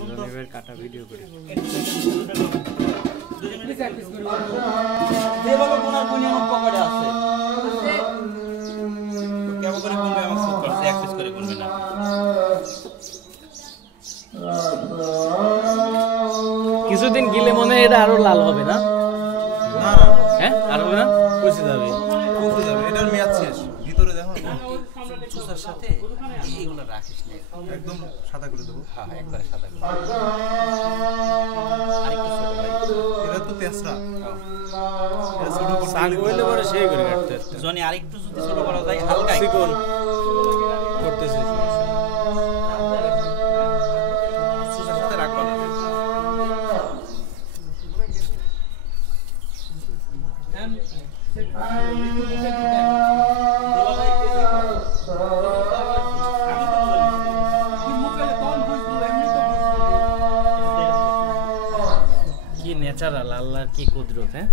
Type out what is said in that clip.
জনিবের কাটা ভিডিও করে যেভাবে কোনার কোনি আমার পকেটে আছে কেমন করে গুনবে আমার সুদ করছে এক পিস করে গুনবে না কিছুদিন গিলে মনে হয় এটা আরো লাল হবে না না হ্যাঁ আর হবে না পচে যাবে এটার মেয়াদ শেষ ভিতরে দেখো চুষার সাথে এইগুলো রাখিস না একদম সাদা করে দেবো হ্যাঁ একবারে সাদা করে আরেকটু ছোট ভাই এটা তো তেসরা এটা ছোট সাগ হইলে পরে সেই করে কাটতে জনি আরেকটু যদি ছোট করা যায় হালকা চিকন করতেছে চুষার সাথে রাখবা না কি ন্যাচারাল আল্লাহর কি কুদরত হ্যাঁ